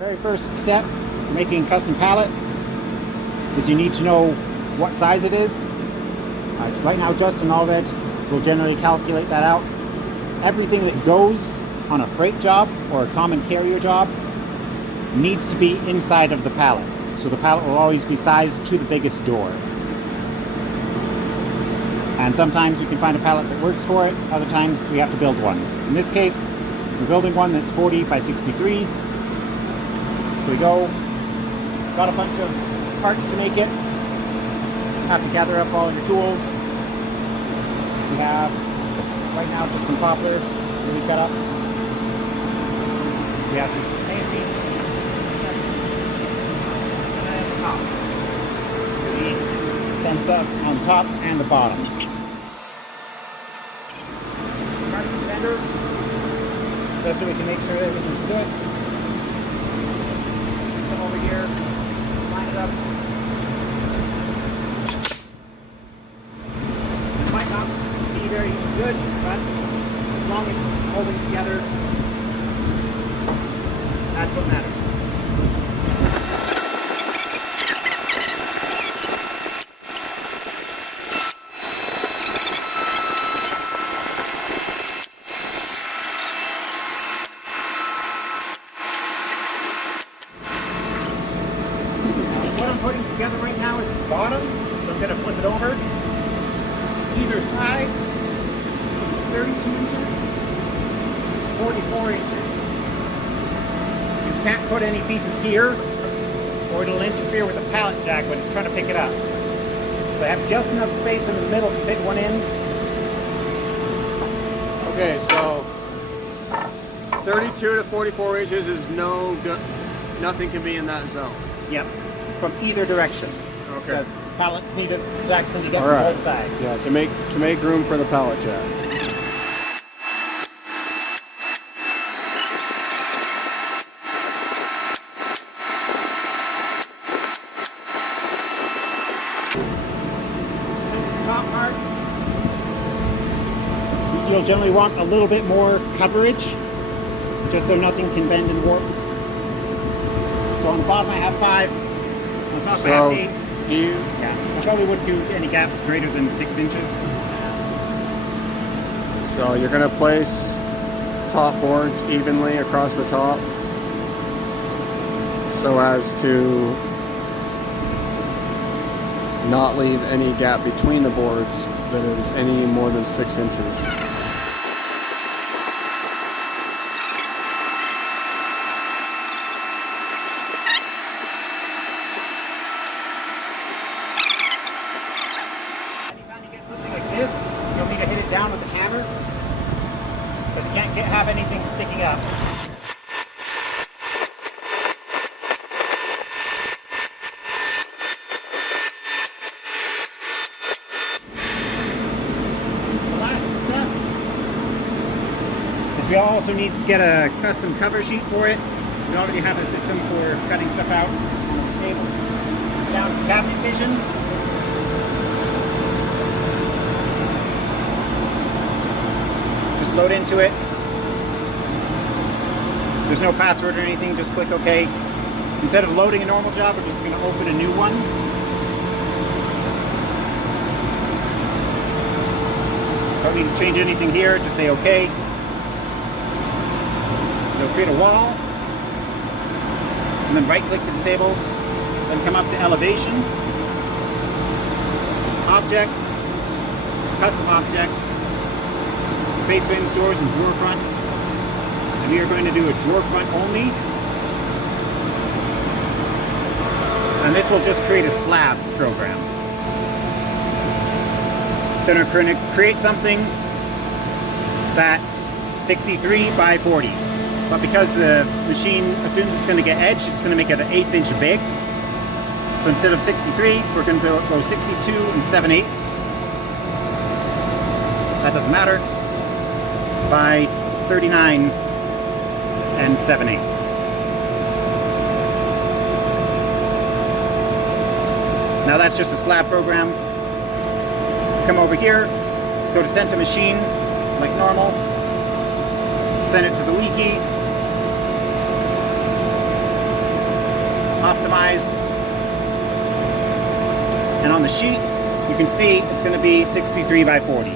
Very first step for making a custom pallet is you need to know what size it is. Right now, Justin Allred will generally calculate that out. Everything that goes on a freight job or a common carrier job needs to be inside of the pallet. So the pallet will always be sized to the biggest door. And sometimes we can find a pallet that works for it, other times we have to build one. In this case, we're building one that's 40 by 63. So we got a bunch of parts to make it. Have to gather up all your tools. We have, right now, just some poplar that we cut up. We have the main pieces. And the top. We need some stuff on top and the bottom. Start at the center, just so we can make sure everything's good. Come over here, line it up. It might not be very good, but as long as it's holding together, that's what matters. What I'm putting together right now is the bottom, so I'm going to flip it over. Either side, 32 inches, 44 inches. You can't put any pieces here, or it'll interfere with the pallet jack when it's trying to pick it up. So I have just enough space in the middle to fit one in. Okay, so 32 to 44 inches is no good. Nothing can be in that zone. Yep, from either direction. Okay. Because pallets need jacks need to get All from right. both sides. Yeah, to make room for the pallet jack. Top part, you'll generally want a little bit more coverage, just so nothing can bend and warp. So on the bottom I have 5, on top I have 8. Yeah, I probably wouldn't do any gaps greater than 6 inches. So you're gonna place top boards evenly across the top, so as to not leave any gap between the boards that is any more than 6 inches. Anytime you get something like this, you'll need to hit it down with a hammer, because you can't have anything sticking up. We also need to get a custom cover sheet for it. We already have a system for cutting stuff out on the table. It's down to cabinet vision. Just load into it. There's no password or anything, just click OK. Instead of loading a normal job, we're just going to open a new one. Don't need to change anything here, just say OK. It'll create a wall, and then right click to disable, then come up to elevation, objects, custom objects, face frames, doors, and drawer fronts. And we are going to do a drawer front only. And this will just create a slab program. Then we're going to create something that's 63 by 40. But because the machine assumes it's going to get edged, it's going to make it an 1/8 inch big. So instead of 63, we're going to go 62 and 7/8. That doesn't matter. By 39 and 7/8. Now that's just a slab program. Come over here, go to send to machine, like normal. Send it to the wiki. optimize. And on the sheet, you can see it's going to be 63 by 40.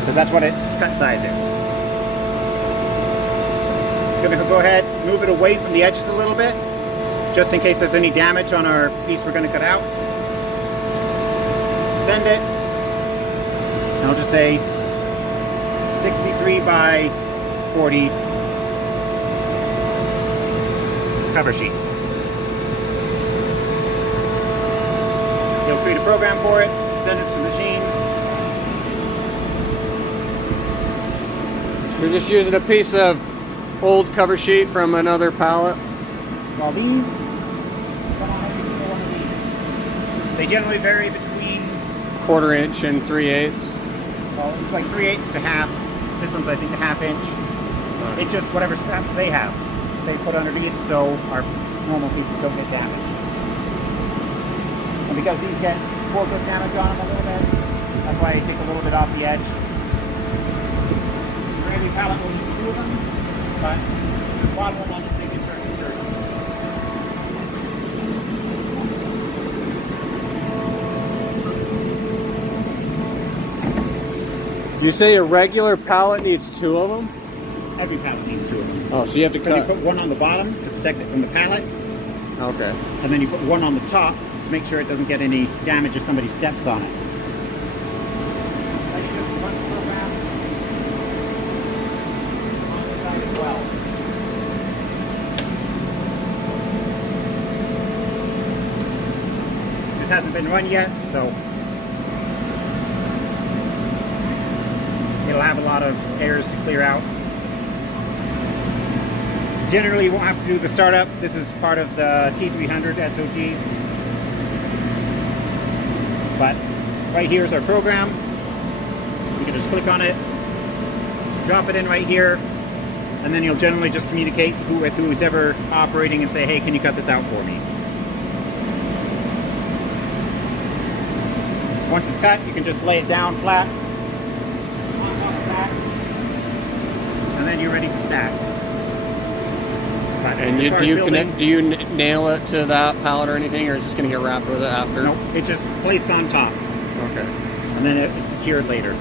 Because that's what its cut size is. Going to go ahead, move it away from the edges a little bit, just in case there's any damage on our piece we're going to cut out. Send it, and I'll just say 63 by 40 cover sheet. You'll create a program for it, send it to the machine. You're just using a piece of old cover sheet from another pallet. Well, these come on every single one of these. They generally vary between, 1/4 inch and 3/8. well, it's like 3/8 to half. This one's, I think, a 1/2 inch. It's just whatever scraps they have. They put underneath so our normal pieces don't get damaged. And because these get forklift damage on them a little bit, that's why I take a little bit off the edge. For every pallet we'll need 2 of them, but the bottom one I'll just make it turn sturdy. Did you say a regular pallet needs 2 of them? Every pallet needs 2 of them. Oh, so you have to Because you cut. put one on the bottom to protect it from the pallet, Okay. and then you put one on the top to make sure it doesn't get any damage if somebody steps on it. Then you just run the program on this side as well. This hasn't been run yet, so it'll have a lot of errors to clear out. Generally, you won't have to do the startup. This is part of the T300 SOG. But right here is our program. You can just click on it, drop it in right here, and then you'll generally just communicate with who's ever operating and say, hey, can you cut this out for me? Once it's cut, you can just lay it down flat on top of that, and then you're ready to stack. But And as you, far do as you building- connect? Do you nail it to that pallet or anything, or is it just going to get wrapped with it after? Nope, it's just placed on top, Okay. and then it's secured later.